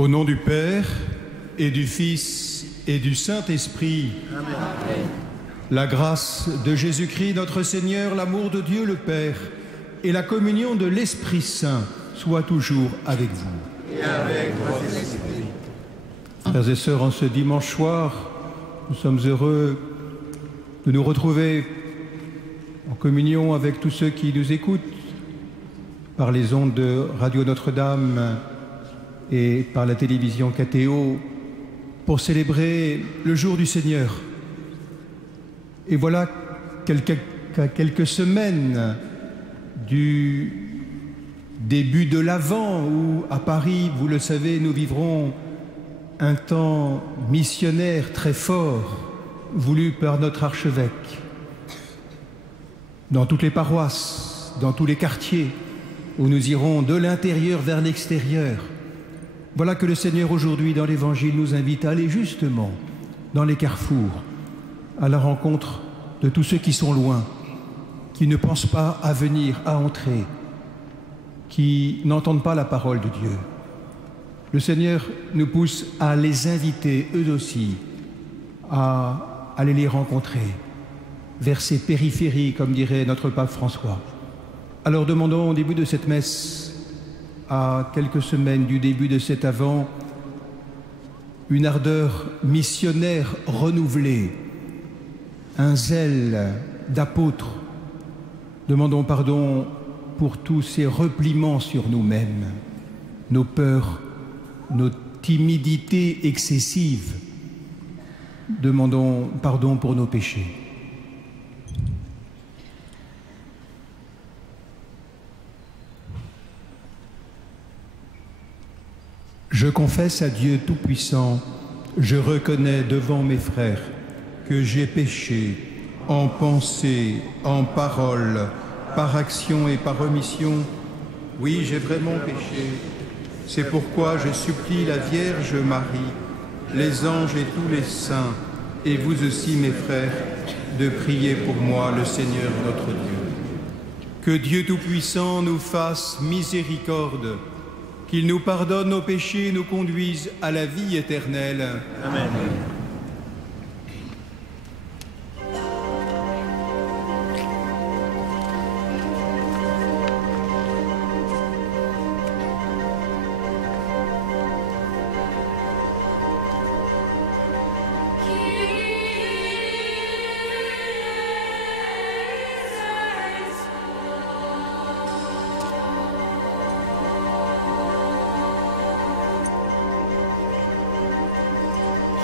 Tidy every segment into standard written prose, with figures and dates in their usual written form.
Au nom du Père, et du Fils, et du Saint-Esprit, Amen. La grâce de Jésus-Christ, notre Seigneur, l'amour de Dieu le Père, et la communion de l'Esprit Saint soient toujours avec vous. Et avec votre esprit. Frères et sœurs, en ce dimanche soir, nous sommes heureux de nous retrouver en communion avec tous ceux qui nous écoutent par les ondes de Radio Notre-Dame et par la télévision KTO pour célébrer le jour du Seigneur. Et voilà quelques semaines du début de l'Avent où, à Paris, vous le savez, nous vivrons un temps missionnaire très fort voulu par notre archevêque. Dans toutes les paroisses, dans tous les quartiers où nous irons de l'intérieur vers l'extérieur. Voilà que le Seigneur aujourd'hui dans l'Évangile nous invite à aller justement dans les carrefours, à la rencontre de tous ceux qui sont loin, qui ne pensent pas à venir, à entrer, qui n'entendent pas la parole de Dieu. Le Seigneur nous pousse à les inviter, eux aussi, à aller les rencontrer, vers ces périphéries, comme dirait notre pape François. Alors demandons au début de cette messe, à quelques semaines du début de cet Avent, une ardeur missionnaire renouvelée, un zèle d'apôtre. Demandons pardon pour tous ces repliements sur nous-mêmes, nos peurs, nos timidités excessives. Demandons pardon pour nos péchés. Je confesse à Dieu Tout-Puissant, je reconnais devant mes frères que j'ai péché en pensée, en parole, par action et par omission. Oui, j'ai vraiment péché. C'est pourquoi je supplie la Vierge Marie, les anges et tous les saints, et vous aussi mes frères, de prier pour moi le Seigneur notre Dieu. Que Dieu Tout-Puissant nous fasse miséricorde, qu'il nous pardonne nos péchés et nous conduise à la vie éternelle. Amen.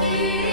Qui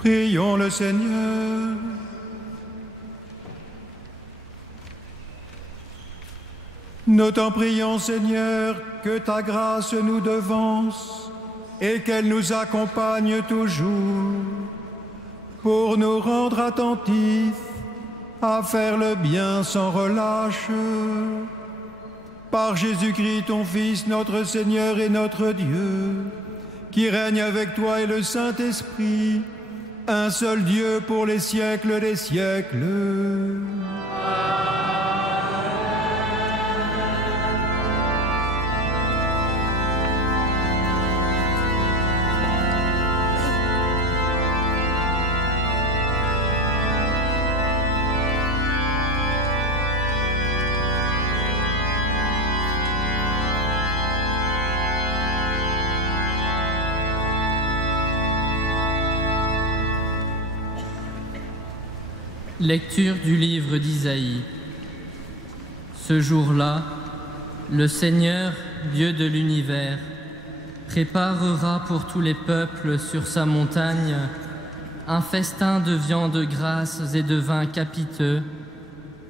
Prions le Seigneur. Nous t'en prions, Seigneur, que ta grâce nous devance et qu'elle nous accompagne toujours pour nous rendre attentifs à faire le bien sans relâche. Par Jésus-Christ, ton Fils, notre Seigneur et notre Dieu, qui règne avec toi et le Saint-Esprit, un seul Dieu pour les siècles des siècles. Lecture du livre d'Isaïe. Ce jour-là, le Seigneur, Dieu de l'univers, préparera pour tous les peuples sur sa montagne un festin de viandes grasses et de vins capiteux,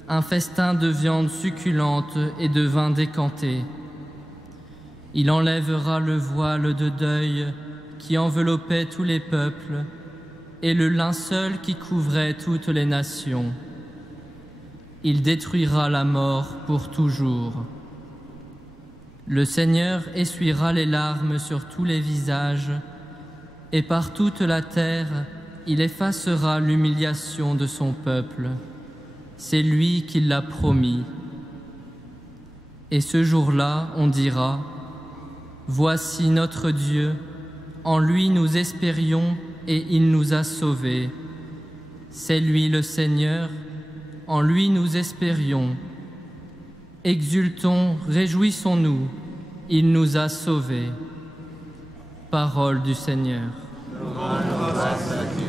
un festin de viandes succulentes et de vins décantés. Il enlèvera le voile de deuil qui enveloppait tous les peuples et le linceul qui couvrait toutes les nations. Il détruira la mort pour toujours. Le Seigneur essuiera les larmes sur tous les visages, et par toute la terre, il effacera l'humiliation de son peuple. C'est lui qui l'a promis. Et ce jour-là, on dira, « Voici notre Dieu, en lui nous espérions, et il nous a sauvés. C'est lui le Seigneur, en lui nous espérions. Exultons, réjouissons-nous, il nous a sauvés. » Parole du Seigneur. Grâce à Dieu.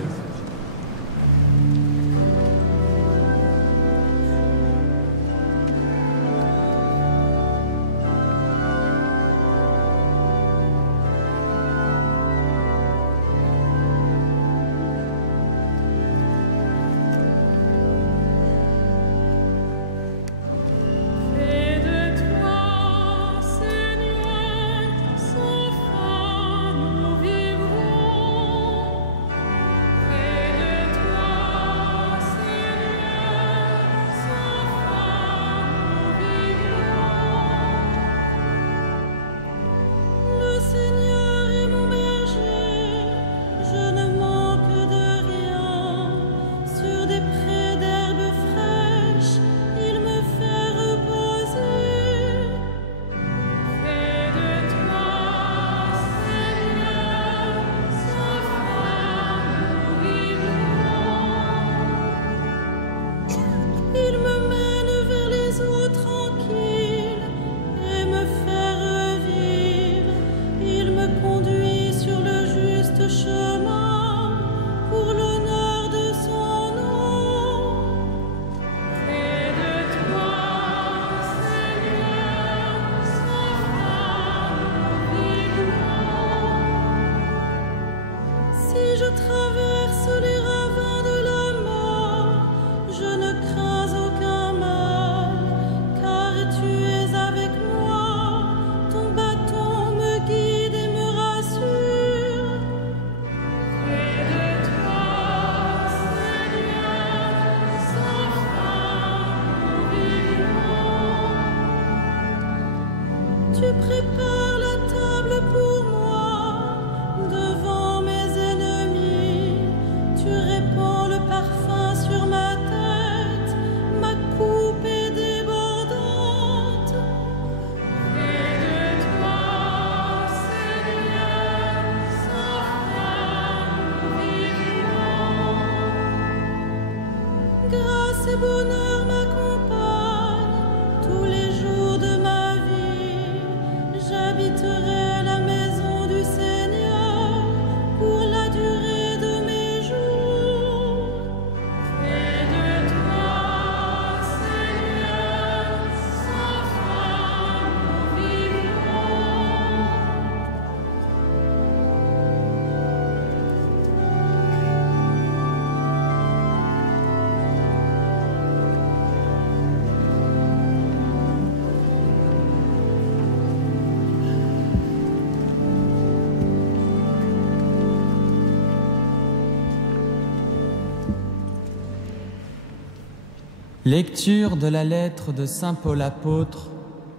Lecture de la lettre de saint Paul apôtre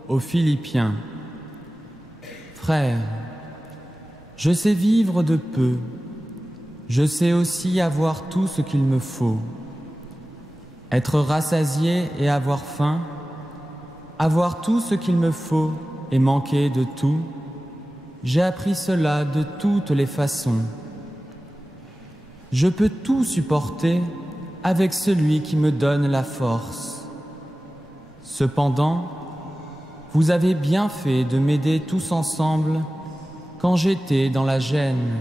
aux Philippiens. Frères, je sais vivre de peu, je sais aussi avoir tout ce qu'il me faut. Être rassasié et avoir faim, avoir tout ce qu'il me faut et manquer de tout, j'ai appris cela de toutes les façons. Je peux tout supporter avec celui qui me donne la force. Cependant, vous avez bien fait de m'aider tous ensemble quand j'étais dans la gêne.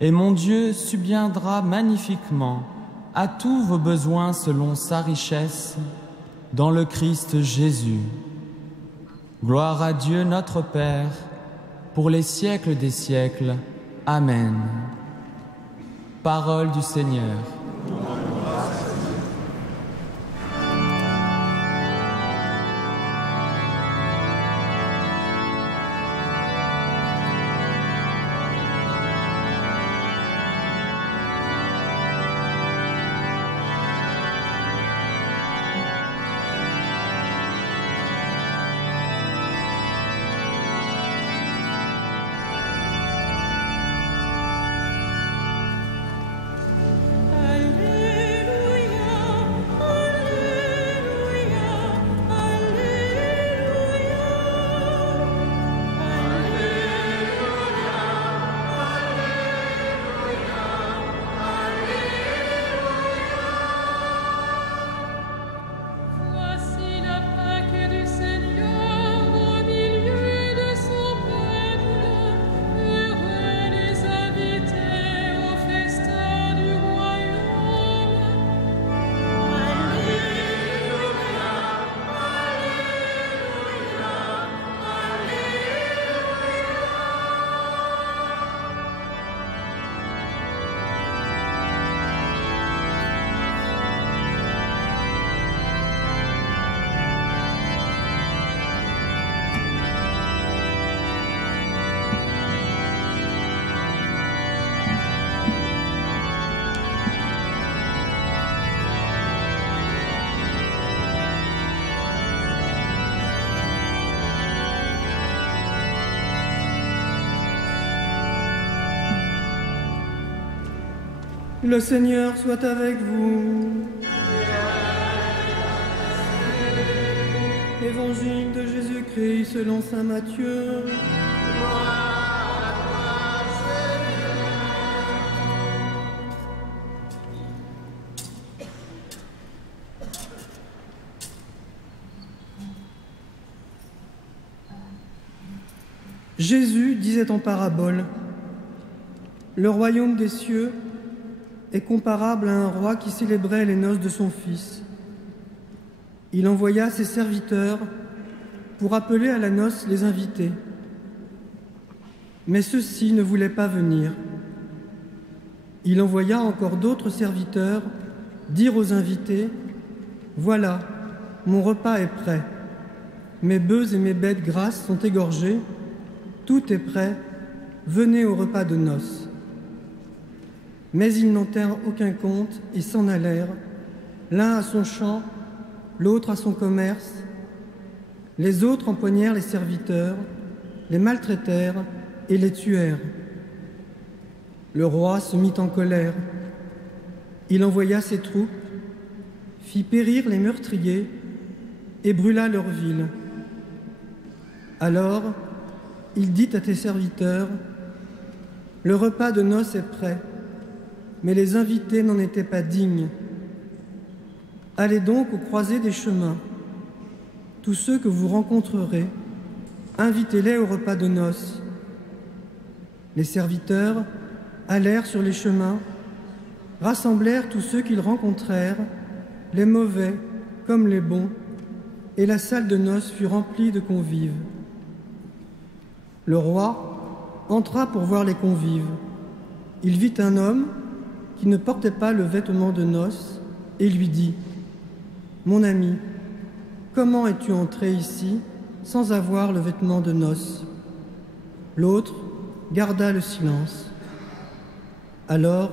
Et mon Dieu subviendra magnifiquement à tous vos besoins selon sa richesse dans le Christ Jésus. Gloire à Dieu notre Père, pour les siècles des siècles. Amen. Parole du Seigneur. Le Seigneur soit avec vous. Évangile de Jésus-Christ selon saint Matthieu. Jésus disait en parabole, « Le royaume des cieux est comparable à un roi qui célébrait les noces de son fils. Il envoya ses serviteurs pour appeler à la noce les invités. Mais ceux-ci ne voulaient pas venir. Il envoya encore d'autres serviteurs dire aux invités, « Voilà, mon repas est prêt. Mes bœufs et mes bêtes grasses sont égorgés. Tout est prêt. Venez au repas de noces. » Mais ils n'en tinrent aucun compte et s'en allèrent, l'un à son champ, l'autre à son commerce. Les autres empoignèrent les serviteurs, les maltraitèrent et les tuèrent. Le roi se mit en colère. Il envoya ses troupes, fit périr les meurtriers et brûla leur ville. Alors, il dit à tes serviteurs, « Le repas de noces est prêt. » Mais les invités n'en étaient pas dignes. Allez donc aux croisées des chemins. Tous ceux que vous rencontrerez, invitez-les au repas de noces. Les serviteurs allèrent sur les chemins, rassemblèrent tous ceux qu'ils rencontrèrent, les mauvais comme les bons, et la salle de noces fut remplie de convives. Le roi entra pour voir les convives. Il vit un homme qui ne portait pas le vêtement de noces, et lui dit, « Mon ami, comment es-tu entré ici sans avoir le vêtement de noces ?» L'autre garda le silence. Alors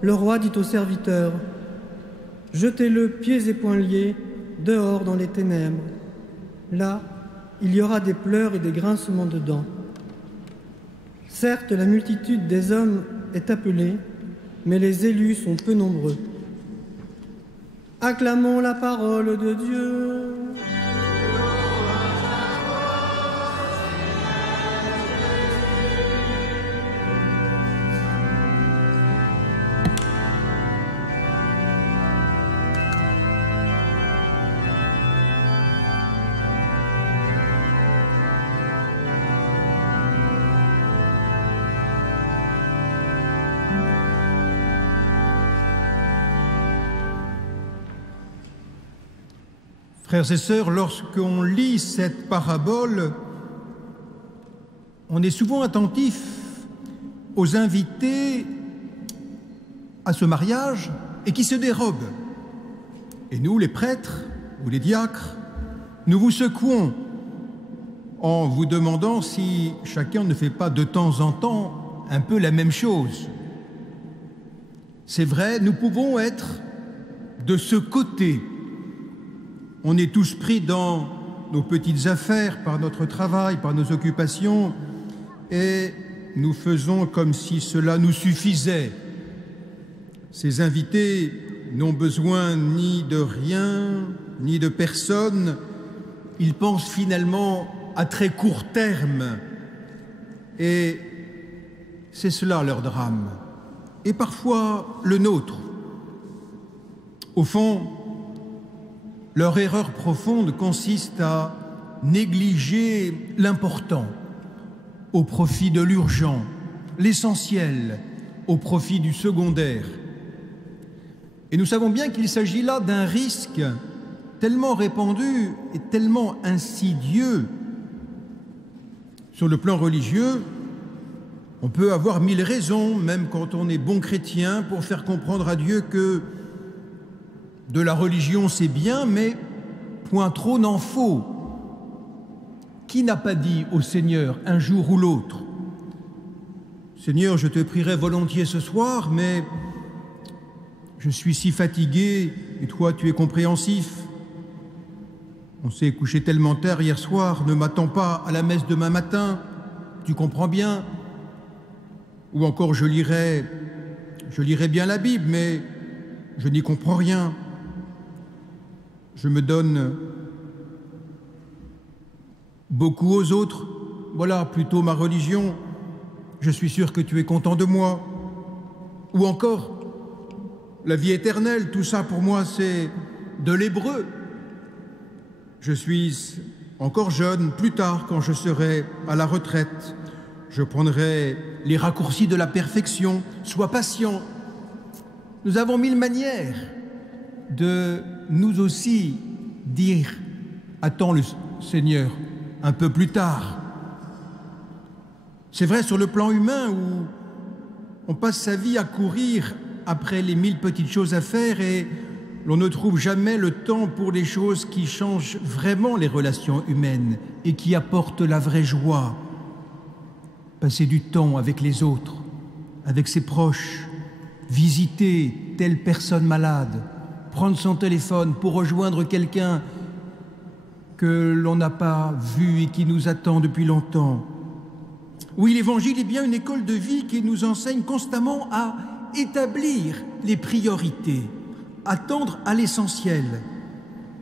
le roi dit au serviteur, « jetez-le pieds et poings liés dehors dans les ténèbres. Là, il y aura des pleurs et des grincements de dents. Certes, la multitude des hommes est appelée, mais les élus sont peu nombreux. Acclamons la parole de Dieu. Frères et sœurs, lorsqu'on lit cette parabole, on est souvent attentif aux invités à ce mariage et qui se dérobent. Et nous, les prêtres ou les diacres, nous vous secouons en vous demandant si chacun ne fait pas de temps en temps un peu la même chose. C'est vrai, nous pouvons être de ce côté. On est tous pris dans nos petites affaires, par notre travail, par nos occupations, et nous faisons comme si cela nous suffisait. Ces invités n'ont besoin ni de rien, ni de personne. Ils pensent finalement à très court terme, et c'est cela leur drame, et parfois le nôtre. Au fond, leur erreur profonde consiste à négliger l'important au profit de l'urgent, l'essentiel au profit du secondaire. Et nous savons bien qu'il s'agit là d'un risque tellement répandu et tellement insidieux. Sur le plan religieux, on peut avoir 1000 raisons, même quand on est bon chrétien, pour faire comprendre à Dieu que de la religion, c'est bien, mais point trop n'en faut. Qui n'a pas dit au Seigneur un jour ou l'autre: Seigneur, je te prierai volontiers ce soir, mais je suis si fatigué et toi tu es compréhensif. On s'est couché tellement tard hier soir, ne m'attends pas à la messe demain matin, tu comprends bien. Ou encore je lirai bien la Bible, mais je n'y comprends rien. Je me donne beaucoup aux autres, voilà plutôt ma religion, je suis sûr que tu es content de moi. Ou encore, la vie éternelle, tout ça pour moi c'est de l'hébreu. Je suis encore jeune, plus tard quand je serai à la retraite, je prendrai les raccourcis de la perfection, sois patient. Nous avons 1000 manières de nous aussi dire « Attends le Seigneur un peu plus tard ». C'est vrai sur le plan humain où on passe sa vie à courir après les 1000 petites choses à faire et l'on ne trouve jamais le temps pour les choses qui changent vraiment les relations humaines et qui apportent la vraie joie. Passer du temps avec les autres, avec ses proches, visiter telle personne malade, prendre son téléphone pour rejoindre quelqu'un que l'on n'a pas vu et qui nous attend depuis longtemps. Oui, l'Évangile est bien une école de vie qui nous enseigne constamment à établir les priorités, à tendre à l'essentiel,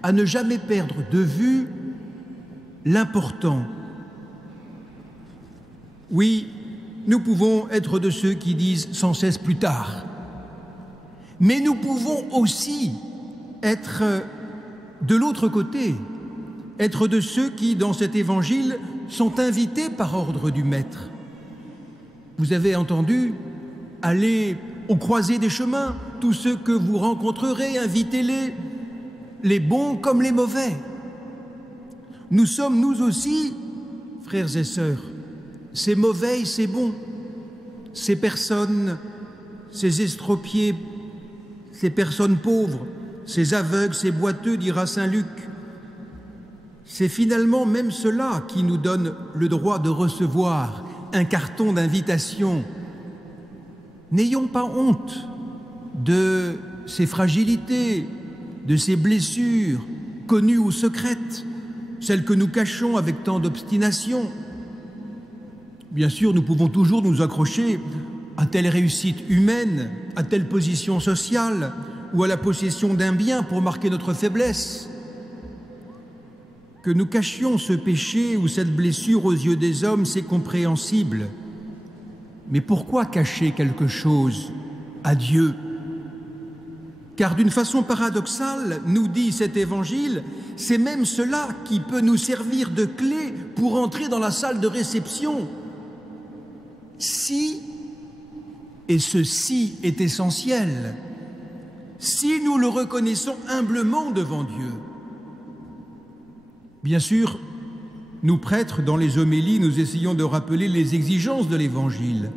à ne jamais perdre de vue l'important. Oui, nous pouvons être de ceux qui disent sans cesse plus tard, mais nous pouvons aussi être de l'autre côté, être de ceux qui, dans cet évangile, sont invités par ordre du Maître. Vous avez entendu, allez aux croisées des chemins, tous ceux que vous rencontrerez, invitez-les, les bons comme les mauvais. Nous sommes, nous aussi, frères et sœurs, ces mauvais et ces bons, ces personnes, ces estropiés, ces personnes pauvres, ces aveugles, ces boiteux, dira saint Luc. C'est finalement même cela qui nous donne le droit de recevoir un carton d'invitation. N'ayons pas honte de ses fragilités, de ses blessures, connues ou secrètes, celles que nous cachons avec tant d'obstination. Bien sûr, nous pouvons toujours nous accrocher à telle réussite humaine, à telle position sociale ou à la possession d'un bien pour marquer notre faiblesse. Que nous cachions ce péché ou cette blessure aux yeux des hommes, c'est compréhensible. Mais pourquoi cacher quelque chose à Dieu? Car d'une façon paradoxale, nous dit cet évangile, c'est même cela qui peut nous servir de clé pour entrer dans la salle de réception. Si, et ceci est essentiel, si nous le reconnaissons humblement devant Dieu. Bien sûr, nous prêtres, dans les homélies, nous essayons de rappeler les exigences de l'Évangile.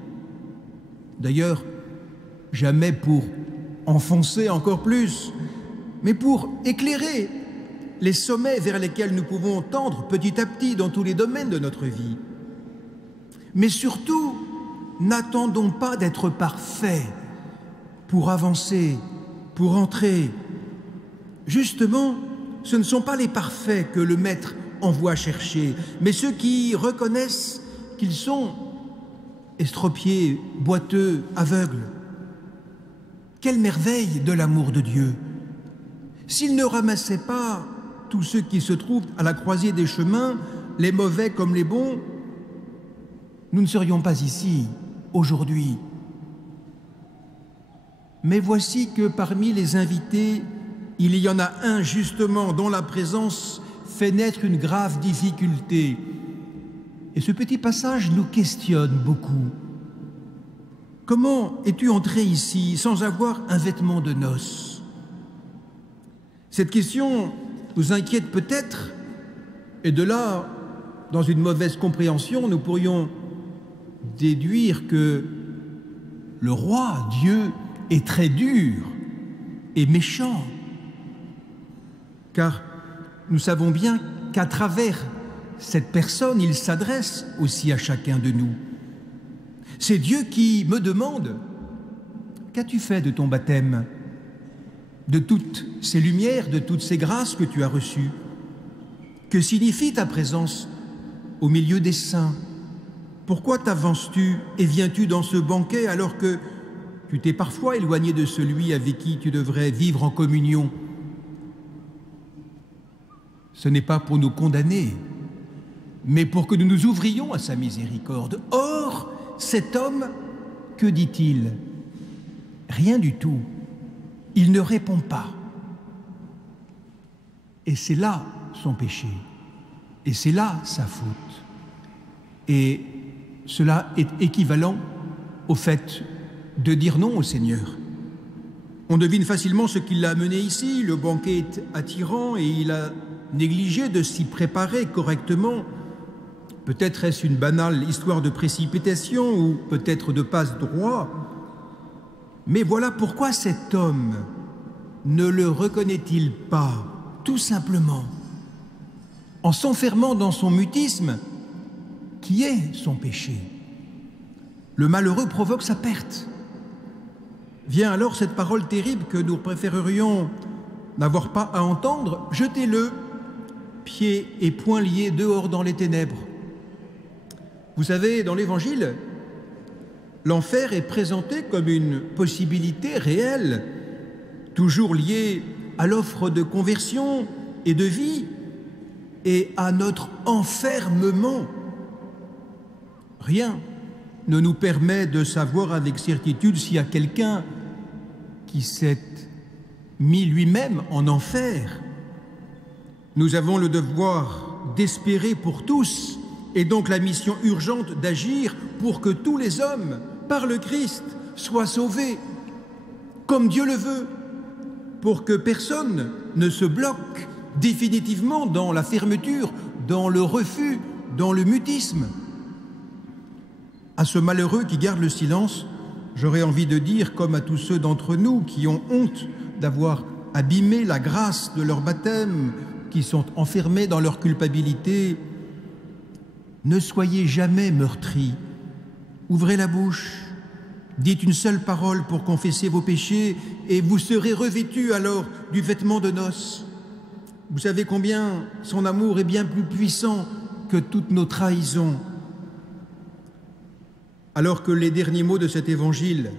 D'ailleurs, jamais pour enfoncer encore plus, mais pour éclairer les sommets vers lesquels nous pouvons tendre petit à petit dans tous les domaines de notre vie. Mais surtout, n'attendons pas d'être parfaits pour avancer, pour entrer. Justement, ce ne sont pas les parfaits que le Maître envoie chercher, mais ceux qui reconnaissent qu'ils sont estropiés, boiteux, aveugles. Quelle merveille de l'amour de Dieu! S'il ne ramassait pas tous ceux qui se trouvent à la croisée des chemins, les mauvais comme les bons, nous ne serions pas ici aujourd'hui. Mais voici que parmi les invités, il y en a un justement dont la présence fait naître une grave difficulté. Et ce petit passage nous questionne beaucoup. Comment es-tu entré ici sans avoir un vêtement de noces? Cette question nous inquiète peut-être, et de là, dans une mauvaise compréhension, nous pourrions déduire que le roi, Dieu, est très dur et méchant. Car nous savons bien qu'à travers cette personne, il s'adresse aussi à chacun de nous. C'est Dieu qui me demande « Qu'as-tu fait de ton baptême, de toutes ces lumières, de toutes ces grâces que tu as reçues? Que signifie ta présence au milieu des saints? Pourquoi t'avances-tu et viens-tu dans ce banquet alors que tu t'es parfois éloigné de celui avec qui tu devrais vivre en communion ?» Ce n'est pas pour nous condamner, mais pour que nous nous ouvrions à sa miséricorde. Or, cet homme, que dit-il? Rien du tout. Il ne répond pas. Et c'est là son péché. Et c'est là sa faute. Et cela est équivalent au fait de dire non au Seigneur. On devine facilement ce qui l'a amené ici. Le banquet est attirant et il a négligé de s'y préparer correctement. Peut-être est-ce une banale histoire de précipitation ou peut-être de passe-droit. Mais voilà pourquoi cet homme ne le reconnaît-il pas, tout simplement, en s'enfermant dans son mutisme, qui est son péché. Le malheureux provoque sa perte. Vient alors cette parole terrible que nous préférerions n'avoir pas à entendre: jetez-le, pieds et poings liés, dehors dans les ténèbres. Vous savez, dans l'Évangile, l'enfer est présenté comme une possibilité réelle, toujours liée à l'offre de conversion et de vie et à notre enfermement. Rien ne nous permet de savoir avec certitude s'il y a quelqu'un qui s'est mis lui-même en enfer. Nous avons le devoir d'espérer pour tous et donc la mission urgente d'agir pour que tous les hommes, par le Christ, soient sauvés, comme Dieu le veut, pour que personne ne se bloque définitivement dans la fermeture, dans le refus, dans le mutisme. À ce malheureux qui garde le silence, j'aurais envie de dire, comme à tous ceux d'entre nous qui ont honte d'avoir abîmé la grâce de leur baptême, qui sont enfermés dans leur culpabilité: ne soyez jamais meurtris. Ouvrez la bouche, Dites une seule parole pour confesser vos péchés et vous serez revêtus alors du vêtement de noces. Vous savez combien son amour est bien plus puissant que toutes nos trahisons. Alors que les derniers mots de cet évangile,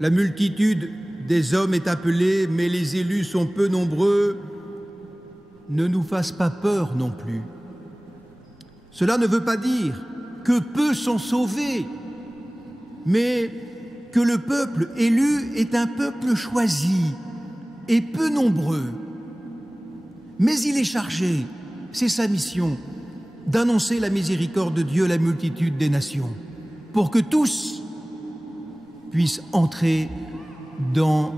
la multitude des hommes est appelée, mais les élus sont peu nombreux, ne nous fassent pas peur non plus. Cela ne veut pas dire que peu sont sauvés, mais que le peuple élu est un peuple choisi et peu nombreux. Mais il est chargé, c'est sa mission, d'annoncer la miséricorde de Dieu à la multitude des nations, pour que tous puissent entrer dans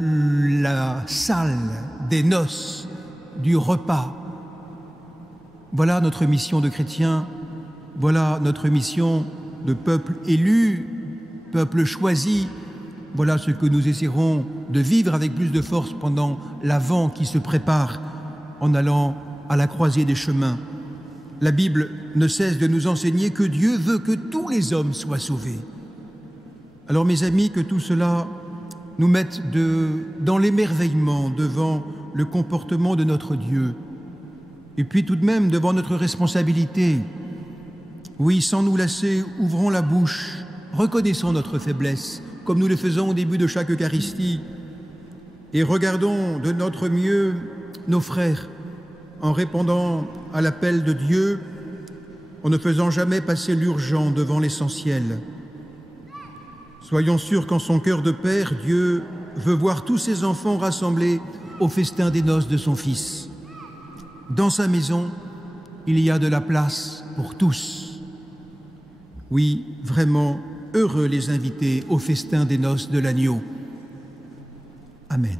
la salle des noces, du repas. Voilà notre mission de chrétiens, voilà notre mission de peuple élu, peuple choisi. Voilà ce que nous essaierons de vivre avec plus de force pendant l'Avent qui se prépare en allant à la croisée des chemins. La Bible ne cesse de nous enseigner que Dieu veut que tous les hommes soient sauvés. Alors mes amis, que tout cela nous mette dans l'émerveillement devant le comportement de notre Dieu. Et puis tout de même devant notre responsabilité. Oui, sans nous lasser, ouvrons la bouche, reconnaissons notre faiblesse, comme nous le faisons au début de chaque Eucharistie, et regardons de notre mieux nos frères en répondant à l'appel de Dieu, en ne faisant jamais passer l'urgent devant l'essentiel. Soyons sûrs qu'en son cœur de Père, Dieu veut voir tous ses enfants rassemblés au festin des noces de son Fils. Dans sa maison, il y a de la place pour tous. Oui, vraiment, heureux les invités au festin des noces de l'agneau. Amen.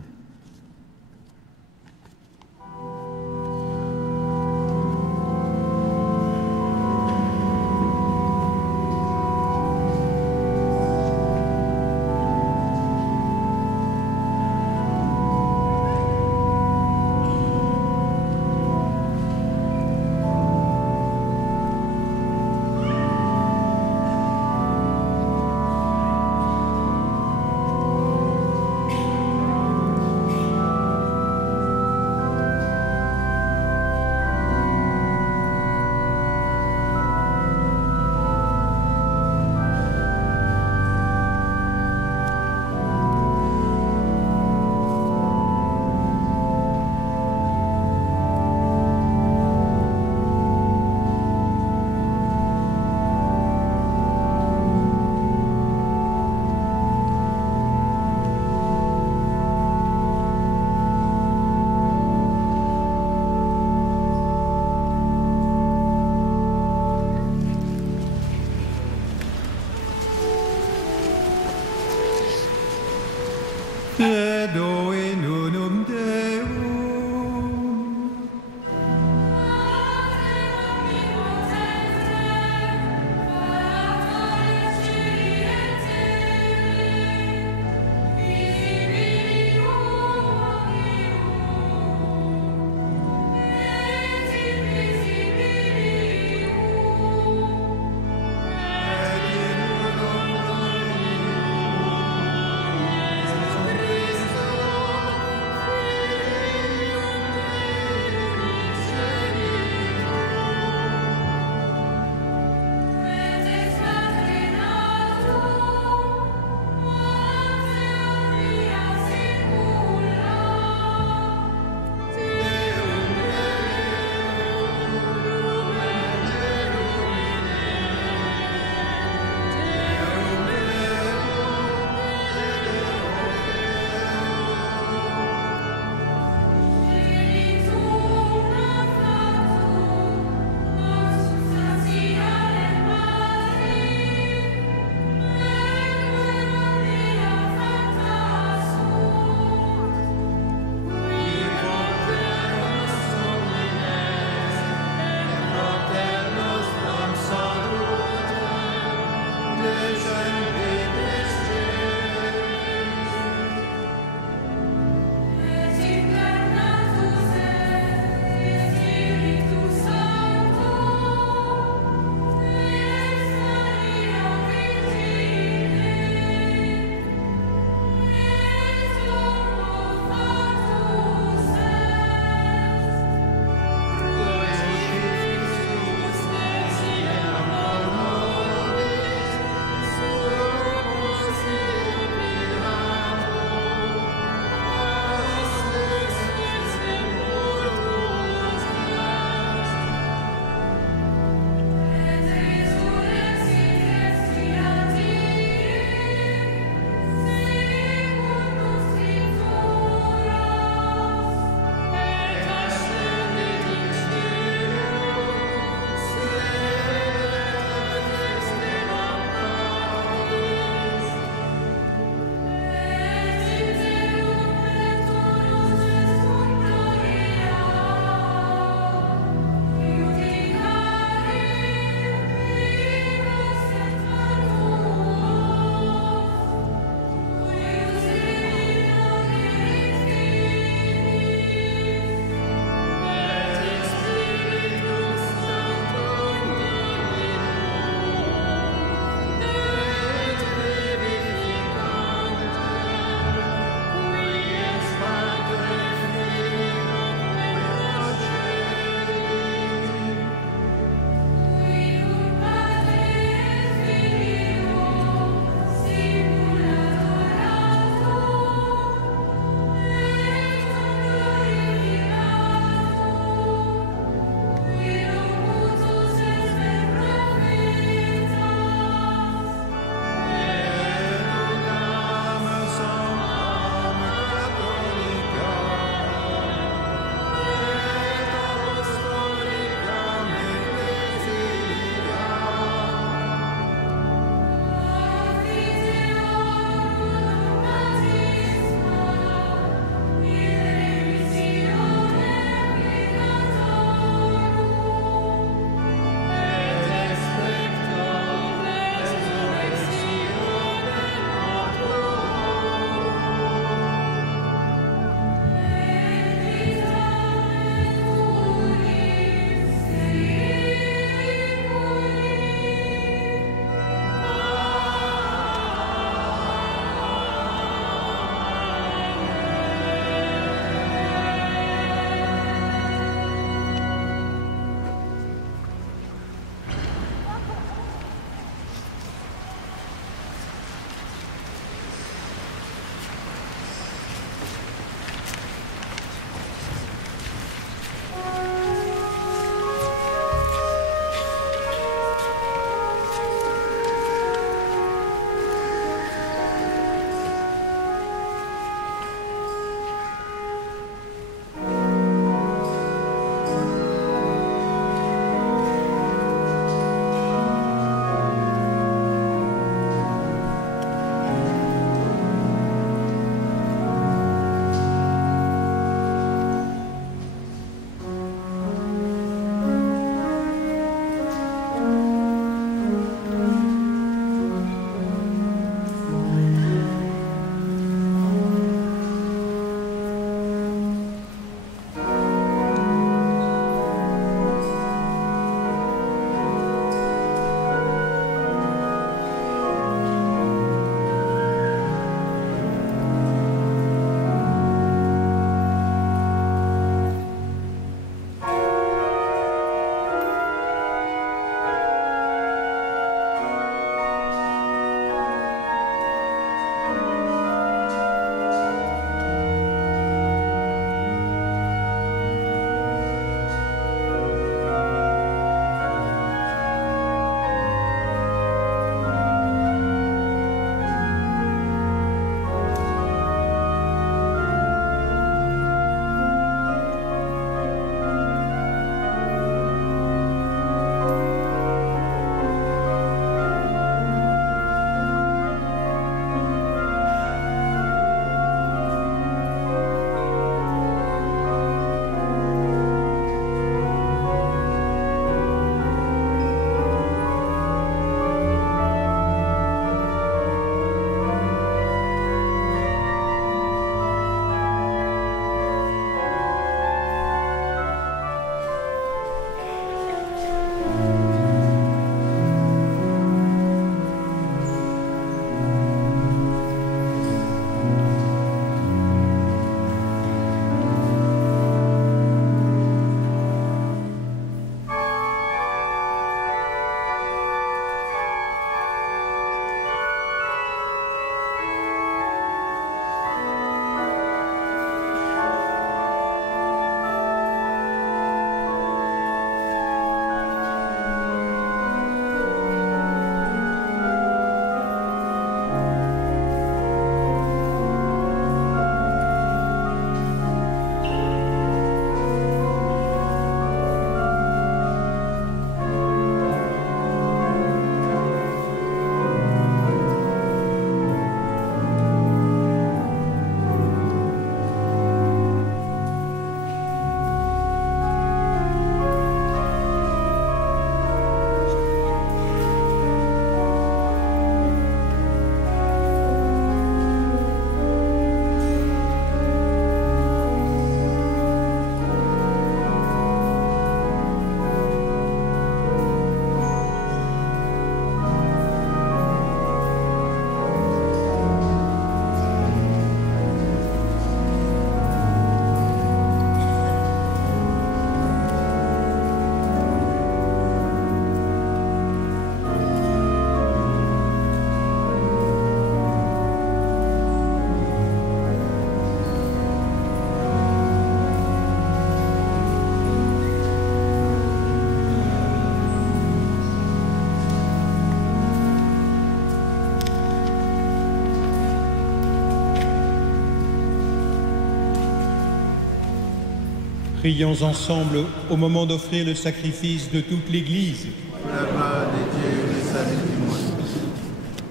Prions ensemble au moment d'offrir le sacrifice de toute l'Église. Pour la gloire de Dieu et le salut du monde.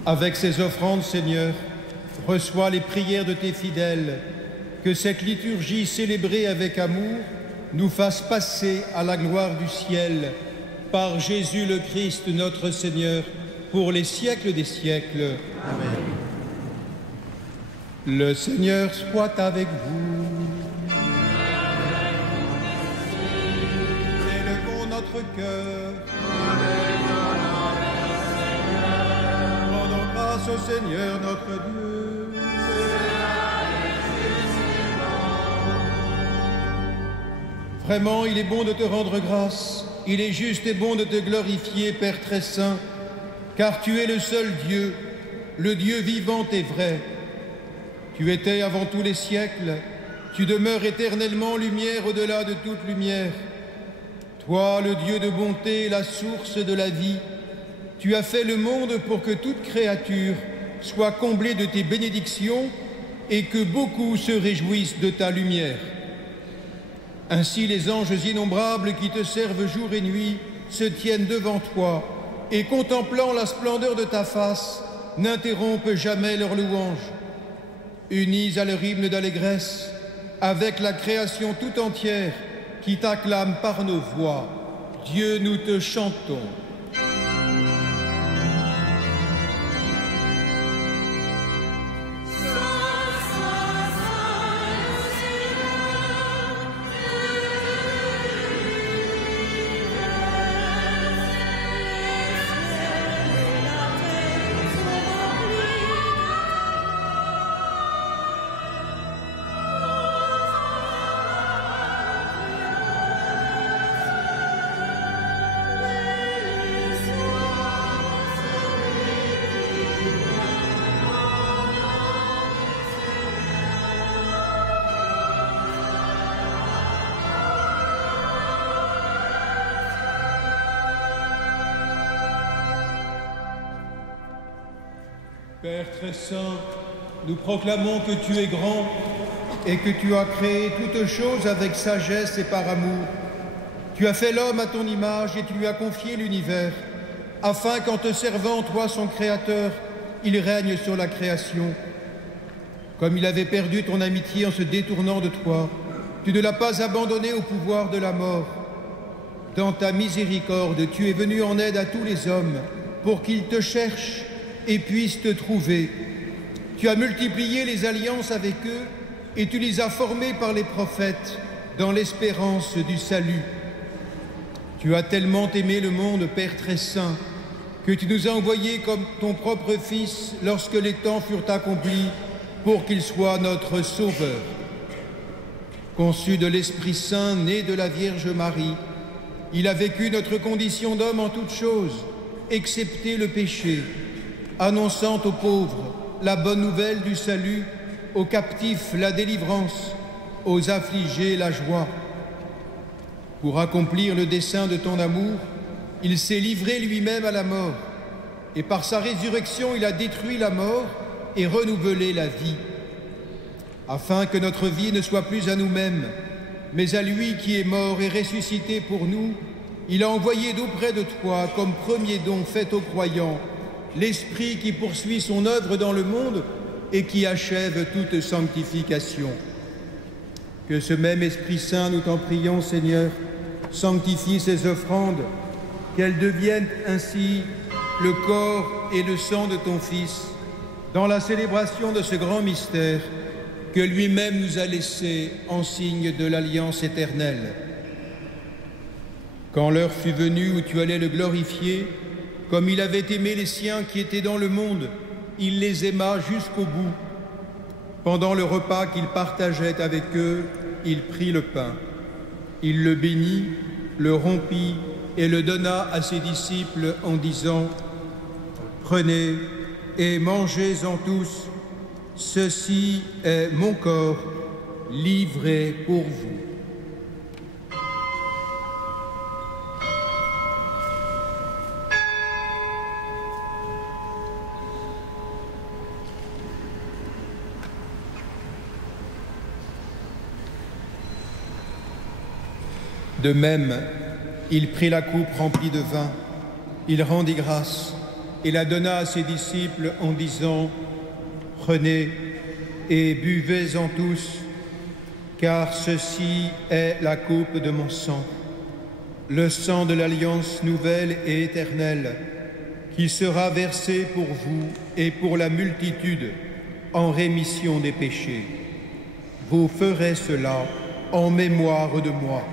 Avec ces offrandes, Seigneur, reçois les prières de tes fidèles, que cette liturgie célébrée avec amour nous fasse passer à la gloire du ciel, par Jésus le Christ, notre Seigneur, pour les siècles des siècles. Amen. Le Seigneur soit avec vous. Élevons notre cœur. Rendons grâce au Seigneur notre Dieu. Vraiment, il est bon de te rendre grâce. Il est juste et bon de te glorifier, Père très saint, car tu es le seul Dieu, le Dieu vivant et vrai. Tu étais avant tous les siècles, tu demeures éternellement lumière au-delà de toute lumière. Toi, le Dieu de bonté, la source de la vie, tu as fait le monde pour que toute créature soit comblée de tes bénédictions et que beaucoup se réjouissent de ta lumière. Ainsi, les anges innombrables qui te servent jour et nuit se tiennent devant toi et, contemplant la splendeur de ta face, n'interrompent jamais leur louange. Unis à leur hymne d'allégresse, avec la création tout entière qui t'acclame par nos voix, Dieu, nous te chantons. Père très saint, nous proclamons que tu es grand et que tu as créé toutes choses avec sagesse et par amour. Tu as fait l'homme à ton image et tu lui as confié l'univers, afin qu'en te servant, toi son Créateur, il règne sur la création. Comme il avait perdu ton amitié en se détournant de toi, tu ne l'as pas abandonné au pouvoir de la mort. Dans ta miséricorde, tu es venu en aide à tous les hommes pour qu'ils te cherchent et puissent te trouver. Tu as multiplié les alliances avec eux et tu les as formés par les prophètes dans l'espérance du salut. Tu as tellement aimé le monde, Père très saint, que tu nous as envoyés comme ton propre Fils lorsque les temps furent accomplis pour qu'il soit notre Sauveur. Conçu de l'Esprit Saint, né de la Vierge Marie, il a vécu notre condition d'homme en toutes choses, excepté le péché, annonçant aux pauvres la bonne nouvelle du salut, aux captifs la délivrance, aux affligés la joie. Pour accomplir le dessein de ton amour, il s'est livré lui-même à la mort, et par sa résurrection, il a détruit la mort et renouvelé la vie, afin que notre vie ne soit plus à nous-mêmes, mais à lui qui est mort et ressuscité pour nous. Il a envoyé d'auprès de toi, comme premier don fait aux croyants, l'Esprit qui poursuit son œuvre dans le monde et qui achève toute sanctification. Que ce même Esprit Saint, nous t'en prions, Seigneur, sanctifie ces offrandes, qu'elles deviennent ainsi le corps et le sang de ton Fils, dans la célébration de ce grand mystère que lui-même nous a laissé en signe de l'alliance éternelle. Quand l'heure fut venue où tu allais le glorifier, comme il avait aimé les siens qui étaient dans le monde, il les aima jusqu'au bout. Pendant le repas qu'il partageait avec eux, il prit le pain. Il le bénit, le rompit et le donna à ses disciples en disant : « Prenez et mangez-en tous, ceci est mon corps livré pour vous. » De même, il prit la coupe remplie de vin, il rendit grâce et la donna à ses disciples en disant : « Prenez et buvez-en tous, car ceci est la coupe de mon sang, le sang de l'alliance nouvelle et éternelle, qui sera versé pour vous et pour la multitude en rémission des péchés. Vous ferez cela en mémoire de moi. »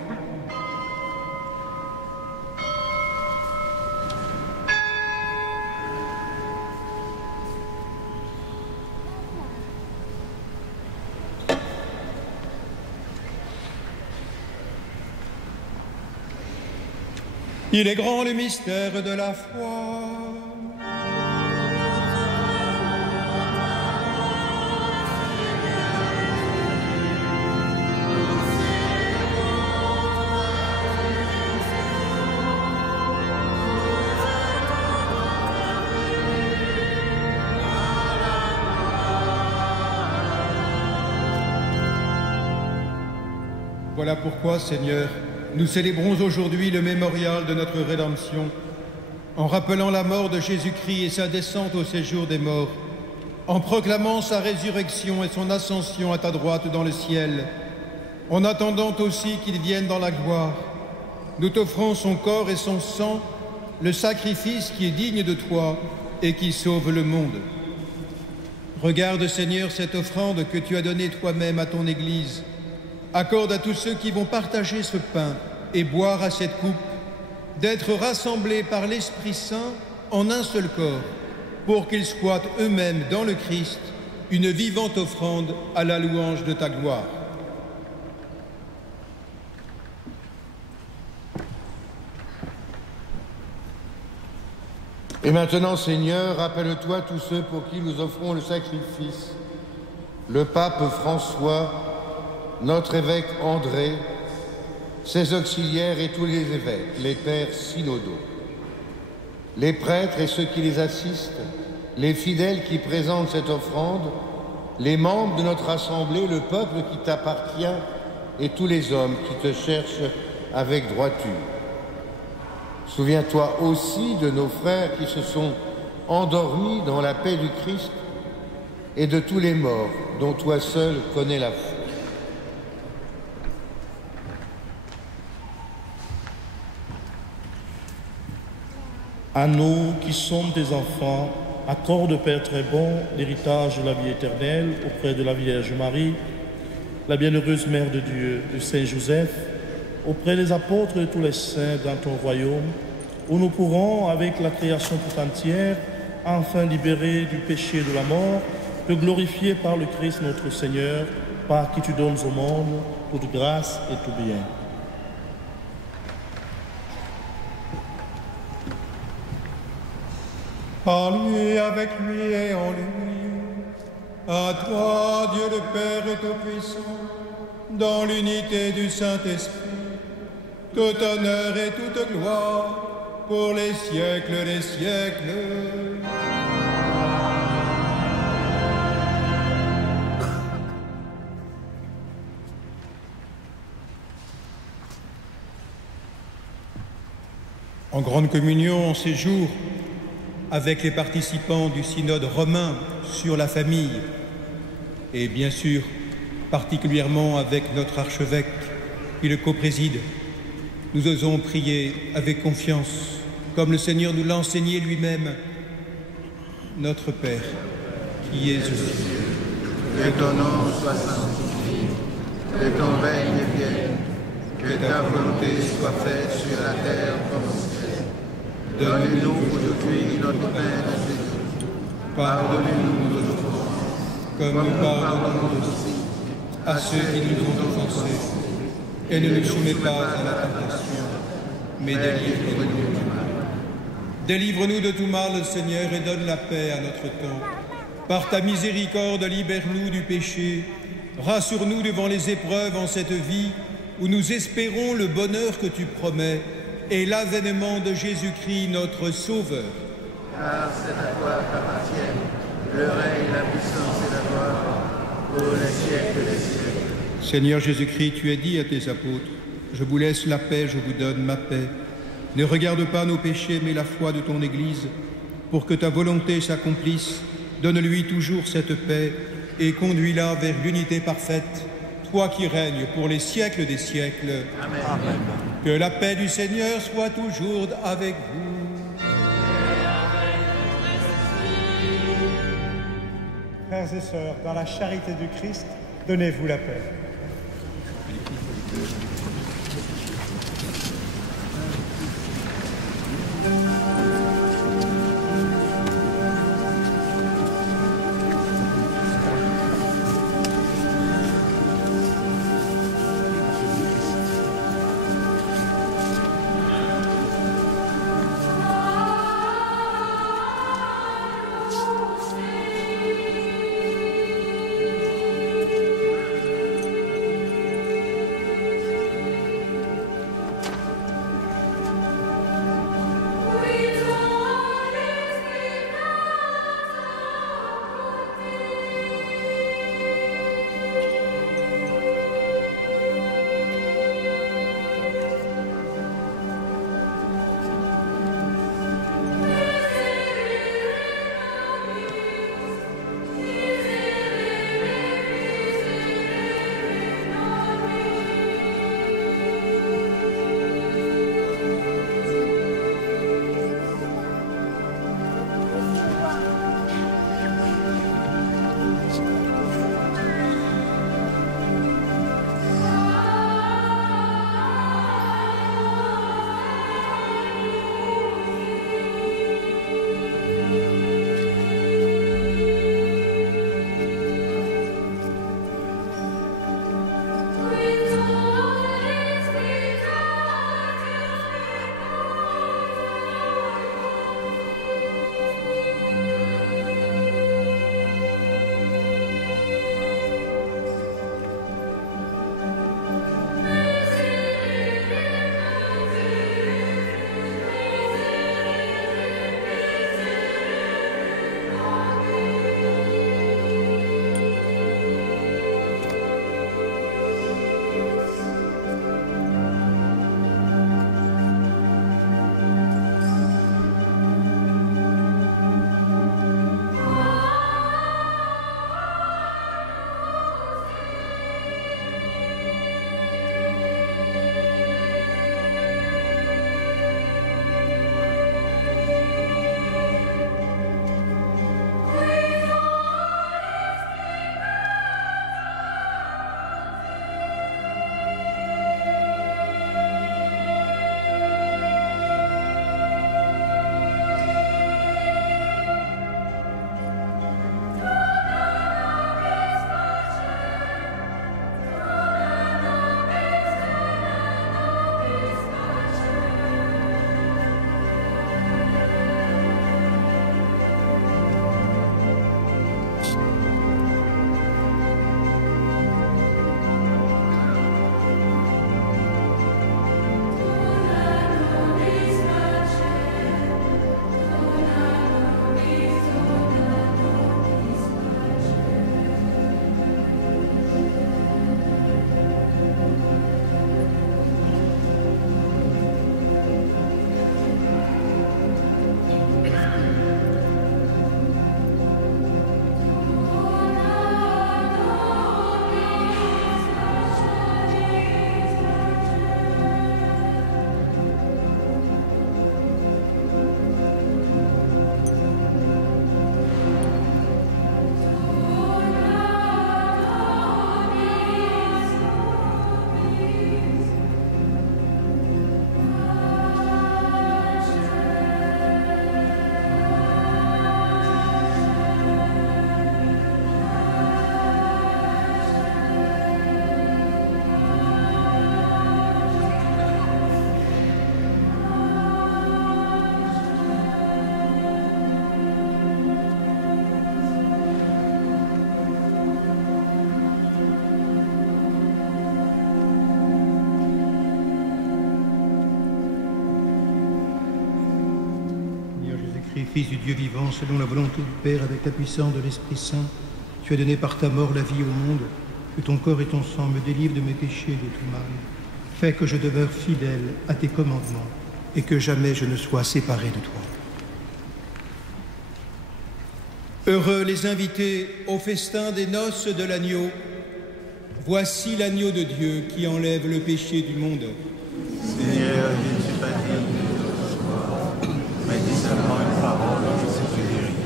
Il est grand le mystère de la foi. Voilà pourquoi, Seigneur, nous célébrons aujourd'hui le mémorial de notre rédemption, en rappelant la mort de Jésus-Christ et sa descente au séjour des morts, en proclamant sa résurrection et son ascension à ta droite dans le ciel, en attendant aussi qu'il vienne dans la gloire. Nous t'offrons son corps et son sang, le sacrifice qui est digne de toi et qui sauve le monde. Regarde, Seigneur, cette offrande que tu as donnée toi-même à ton Église. Accorde à tous ceux qui vont partager ce pain et boire à cette coupe d'être rassemblés par l'Esprit Saint en un seul corps, pour qu'ils soient eux-mêmes dans le Christ une vivante offrande à la louange de ta gloire. Et maintenant, Seigneur, rappelle-toi tous ceux pour qui nous offrons le sacrifice. Le pape François, notre évêque André, ses auxiliaires et tous les évêques, les pères synodaux, les prêtres et ceux qui les assistent, les fidèles qui présentent cette offrande, les membres de notre assemblée, le peuple qui t'appartient et tous les hommes qui te cherchent avec droiture. Souviens-toi aussi de nos frères qui se sont endormis dans la paix du Christ et de tous les morts dont toi seul connais la foi. À nous qui sommes tes enfants, accorde, Père très bon, l'héritage de la vie éternelle auprès de la Vierge Marie, la bienheureuse Mère de Dieu, de Saint Joseph, auprès des apôtres et de tous les saints dans ton royaume, où nous pourrons, avec la création toute entière, enfin libérés du péché et de la mort, te glorifier par le Christ notre Seigneur, par qui tu donnes au monde toute grâce et tout bien. Par lui, avec lui et en lui, à toi, Dieu le Père Tout-Puissant, dans l'unité du Saint-Esprit, tout honneur et toute gloire pour les siècles des siècles. En grande communion en ces jours, avec les participants du synode romain sur la famille, et bien sûr, particulièrement avec notre archevêque qui le co-préside, nous osons prier avec confiance, comme le Seigneur nous l'a enseigné lui-même. Notre Père, qui es aux cieux, que ton nom soit sanctifié, que ton règne vienne, que ta volonté soit faite sur la terre comme au ciel. Donne-nous aujourd'hui notre pain de ce jour. Pardonnez-nous nos offenses, comme nous pardonnons aussi à ceux qui nous ont offensés. et ne nous soumets pas à la tentation, mais délivre-nous du mal. Délivre-nous de tout mal, Seigneur, et donne la paix à notre temps. Par ta miséricorde, libère-nous du péché. Rassure-nous devant les épreuves en cette vie où nous espérons le bonheur que tu promets et l'avènement de Jésus-Christ, notre Sauveur. Car c'est à toi qu'appartiennent le règne, la puissance et la gloire pour les siècles des siècles. Seigneur Jésus-Christ, tu as dit à tes apôtres, Je vous laisse la paix, je vous donne ma paix. Ne regarde pas nos péchés, mais la foi de ton Église. Pour que ta volonté s'accomplisse, donne-lui toujours cette paix et conduis-la vers l'unité parfaite, toi qui règnes pour les siècles des siècles. Amen. Amen. Que la paix du Seigneur soit toujours avec vous. Frères et sœurs, dans la charité du Christ, donnez-vous la paix. Fils du Dieu vivant, selon la volonté du Père, avec la puissance de l'Esprit Saint, tu as donné par ta mort la vie au monde, que ton corps et ton sang me délivrent de mes péchés et de tout mal. fais que je demeure fidèle à tes commandements et que jamais je ne sois séparé de toi. Heureux les invités au festin des noces de l'agneau. Voici l'agneau de Dieu qui enlève le péché du monde. Seigneur, je ne suis pas digne de te recevoir, mais dis seulement une parole et je serai guéri.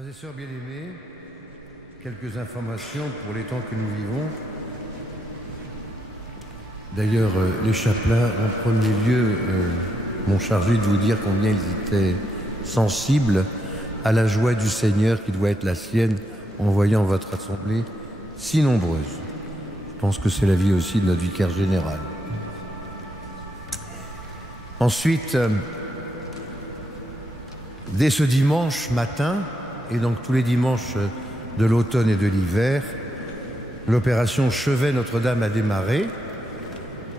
Frères et sœurs bien-aimés, quelques informations pour les temps que nous vivons. D'ailleurs, les chapelains, en premier lieu, m'ont chargé de vous dire combien ils étaient sensibles à la joie du Seigneur qui doit être la sienne en voyant votre assemblée si nombreuse. Je pense que c'est la vie aussi de notre vicaire général. Ensuite, dès ce dimanche matin, et donc tous les dimanches de l'automne et de l'hiver, l'opération Chevet Notre-Dame a démarré.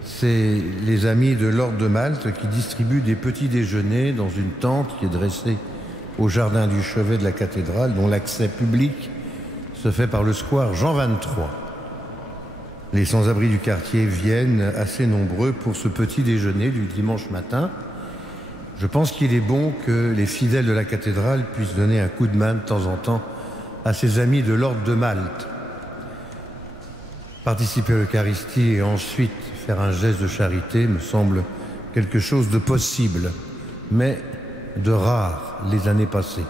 C'est les amis de l'Ordre de Malte qui distribuent des petits déjeuners dans une tente qui est dressée au jardin du chevet de la cathédrale, dont l'accès public se fait par le square Jean 23. Les sans-abri du quartier viennent assez nombreux pour ce petit déjeuner du dimanche matin. Je pense qu'il est bon que les fidèles de la cathédrale puissent donner un coup de main de temps en temps à ses amis de l'Ordre de Malte. Participer à l'Eucharistie et ensuite faire un geste de charité me semble quelque chose de possible, mais de rare les années passées.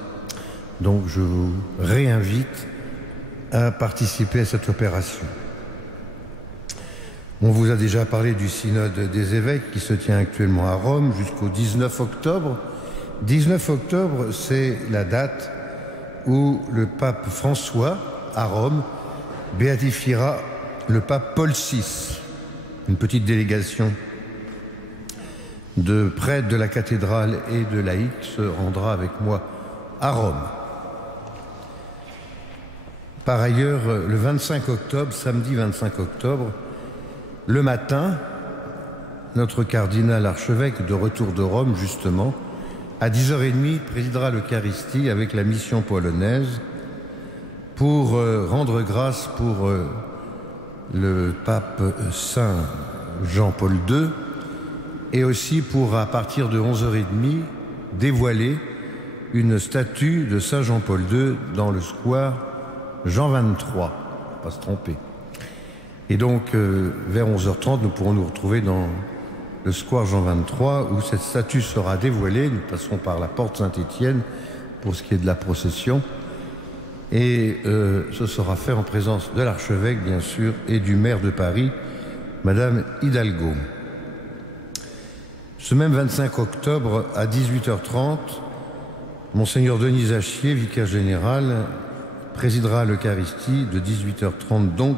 Donc je vous réinvite à participer à cette opération. On vous a déjà parlé du synode des évêques qui se tient actuellement à Rome jusqu'au 19 octobre. 19 octobre, c'est la date où le pape François, à Rome, béatifiera le pape Paul VI. Une petite délégation de prêtres de la cathédrale et de laïcs se rendra avec moi à Rome. Par ailleurs, le 25 octobre, samedi 25 octobre, le matin, notre cardinal archevêque de retour de Rome, justement, à 10h30, présidera l'Eucharistie avec la mission polonaise pour rendre grâce pour le pape Saint Jean-Paul II et aussi pour, à partir de 11h30, dévoiler une statue de Saint Jean-Paul II dans le square Jean 23, pas se tromper. Et donc, vers 11h30, nous pourrons nous retrouver dans le square Jean 23, où cette statue sera dévoilée. Nous passerons par la porte Saint-Étienne pour ce qui est de la procession. Et ce sera fait en présence de l'archevêque, bien sûr, et du maire de Paris, Madame Hidalgo. Ce même 25 octobre, à 18h30, Monseigneur Denis Zachier, vicaire général, présidera l'Eucharistie de 18h30 donc,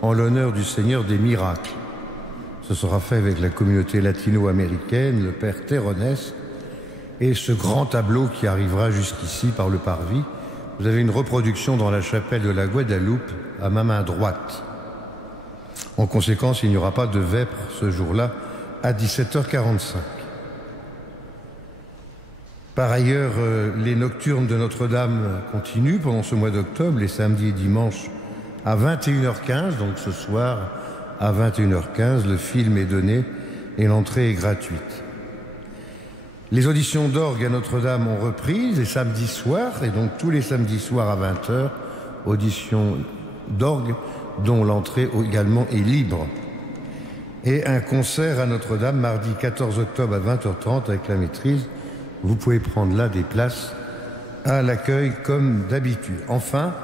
en l'honneur du Seigneur des miracles. Ce sera fait avec la communauté latino-américaine, le Père Terronès, et ce grand tableau qui arrivera jusqu'ici par le parvis. Vous avez une reproduction dans la chapelle de la Guadeloupe, à ma main droite. En conséquence, il n'y aura pas de vêpres ce jour-là, à 17h45. Par ailleurs, les nocturnes de Notre-Dame continuent pendant ce mois d'octobre, les samedis et dimanches, à 21h15, donc ce soir, à 21h15, le film est donné et l'entrée est gratuite. Les auditions d'orgue à Notre-Dame ont repris les samedis soirs, et donc tous les samedis soirs à 20h, auditions d'orgue dont l'entrée également est libre. Et un concert à Notre-Dame mardi 14 octobre à 20h30 avec la maîtrise. Vous pouvez prendre là des places à l'accueil comme d'habitude. Enfin,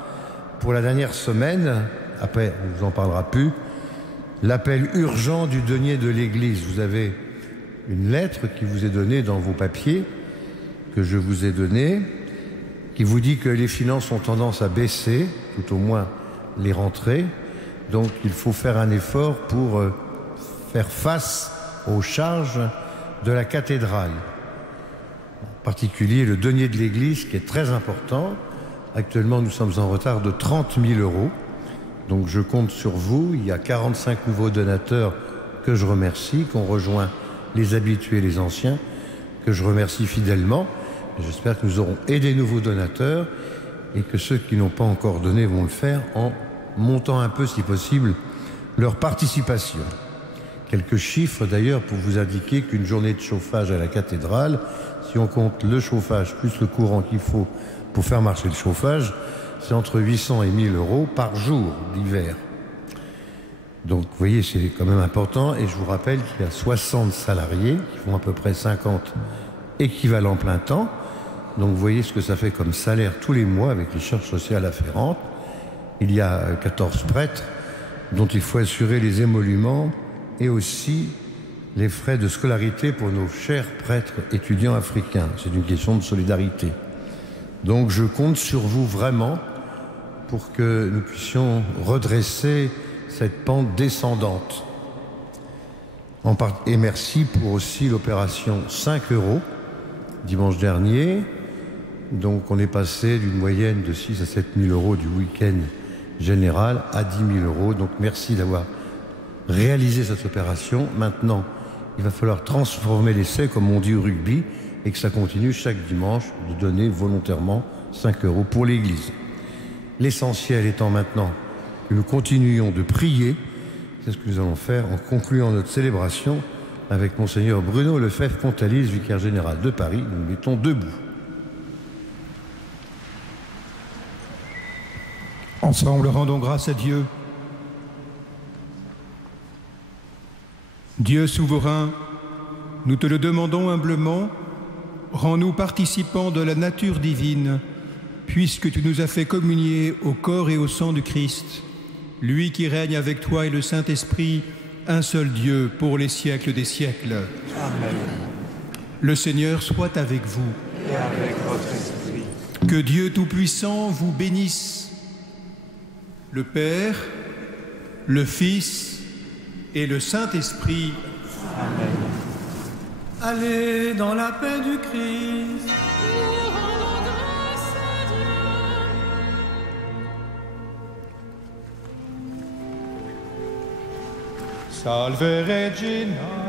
pour la dernière semaine, après on ne vous en parlera plus, l'appel urgent du denier de l'Église. Vous avez une lettre qui vous est donnée dans vos papiers, que je vous ai donnée, qui vous dit que les finances ont tendance à baisser, tout au moins les rentrées. Donc il faut faire un effort pour faire face aux charges de la cathédrale. En particulier le denier de l'Église qui est très important. Actuellement, nous sommes en retard de 30 000 €. Donc je compte sur vous. Il y a 45 nouveaux donateurs que je remercie, qui ont rejoint les habitués et les anciens, que je remercie fidèlement. J'espère que nous aurons et des nouveaux donateurs et que ceux qui n'ont pas encore donné vont le faire en montant un peu, si possible, leur participation. Quelques chiffres d'ailleurs pour vous indiquer qu'une journée de chauffage à la cathédrale, si on compte le chauffage plus le courant qu'il faut pour faire marcher le chauffage, c'est entre 800 et 1000 € par jour d'hiver. Donc vous voyez, c'est quand même important. Et je vous rappelle qu'il y a 60 salariés qui font à peu près 50 équivalents plein temps. Donc vous voyez ce que ça fait comme salaire tous les mois avec les charges sociales afférentes. Il y a 14 prêtres dont il faut assurer les émoluments et aussi les frais de scolarité pour nos chers prêtres étudiants africains. C'est une question de solidarité. Donc je compte sur vous vraiment pour que nous puissions redresser cette pente descendante. Et merci pour aussi l'opération 5 € dimanche dernier. Donc on est passé d'une moyenne de 6 à 7 000 € du week-end général à 10 000 €. Donc merci d'avoir réalisé cette opération. Maintenant, il va falloir transformer l'essai, comme on dit au rugby, et que ça continue chaque dimanche de donner volontairement 5 € pour l'Église. L'essentiel étant maintenant que nous continuions de prier. C'est ce que nous allons faire en concluant notre célébration avec Monseigneur Bruno Lefebvre-Pontalis, vicaire général de Paris. Nous nous mettons debout. Ensemble, rendons grâce à Dieu. Dieu souverain, nous te le demandons humblement, rends-nous participants de la nature divine, puisque tu nous as fait communier au corps et au sang du Christ, lui qui règne avec toi et le Saint-Esprit, un seul Dieu pour les siècles des siècles. Amen. Le Seigneur soit avec vous. Et avec votre esprit. Que Dieu Tout-Puissant vous bénisse, le Père, le Fils et le Saint-Esprit. Amen. Allez dans la paix du Christ. Salve Regina.